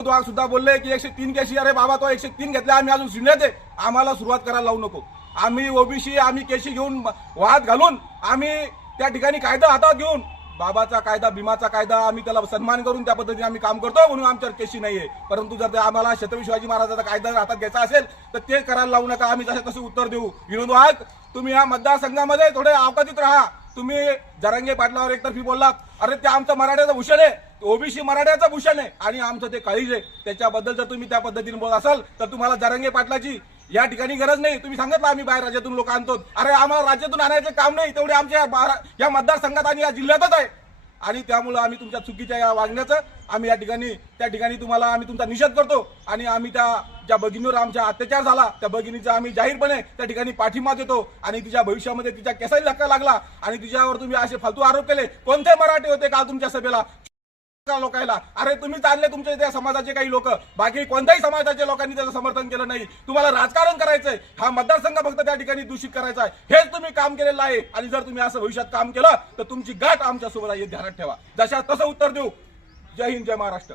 सुद्धा बोलले की 103 केसी. अरे बाबा, तो 103 घेतला, आम्ही अजून शिवण्यात आहे. आम्हाला सुरुवात करायला लावू नको. आम्ही ओबीसी, आम्ही केसी घेऊन वाद घालून आम्ही त्या ठिकाणी कायदा हातात घेऊन बाबाचा कायदा, भीमाचा कायदा, आम्ही त्याला सन्मान करून त्या पद्धतीने आम्ही काम करतो, म्हणून आमच्यावर केसी नाहीये. परंतु जर आम्हाला छत्रपती शिवाजी महाराजांचा कायदा हातात घ्यायचा असेल तर ते करायला लावू नका. आम्ही जसे तसे उत्तर देऊ. विनोद वाघ, तुम्ही या मतदारसंघामध्ये थोडे अवकाशीत राहा. तुम्ही जरांगे पाटलावर एकतर्फी बोललात. अरे ते आमचं मराठ्याचं भूषण आहे, ओबीसी मराठ्याचं भूषण आहे आणि आमचं ते काळीज आहे. त्याच्याबद्दल जर तुम्ही त्या पद्धतीने बोलत असाल तर तुम्हाला जरांगे पाटलाची या ठिकाणी गरज नाही. तुम्ही सांगितलं आम्ही बाहेर राज्यातून लोक आणतो. अरे आम्हाला राज्यातून आणायचं काम नाही, तेवढे आमच्या या मतदारसंघात आणि या जिल्ह्यातच आहे. आणि त्यामुळे आम्ही तुमच्या चुकीच्या या वागण्याचं आम्ही या ठिकाणी त्या ठिकाणी तुम्हाला आम्ही तुमचा निषेध करतो. आणि आम्ही त्या ज्या भगिनीवर आमचा अत्याचार झाला त्या भगिनीचा आम्ही जाहीरपणे त्या ठिकाणी पाठिंबा देतो. आणि तिच्या भविष्यामध्ये तिच्या केसाही धक्का लागला आणि तिच्यावर तुम्ही असे फालतू आरोप केले. कोणते मराठी होते का तुमच्या सभेला लोकांना? अरे तुम्ही चालले तुमच्या त्या समाजाचे काही लोक, बाकी कोणत्याही समाजाच्या लोकांनी त्याचं समर्थन केलं नाही. तुम्हाला राजकारण करायचंय, हा मतदारसंघ फक्त त्या ठिकाणी दूषित करायचा आहे, हेच तुम्ही काम केलेलं आहे. आणि जर तुम्ही असं भविष्यात काम केलं तर तुमची गाठ आमच्या सोबत आहे, ध्यानात ठेवा. जशा तसं उत्तर देऊ. जय हिंद, जय महाराष्ट्र.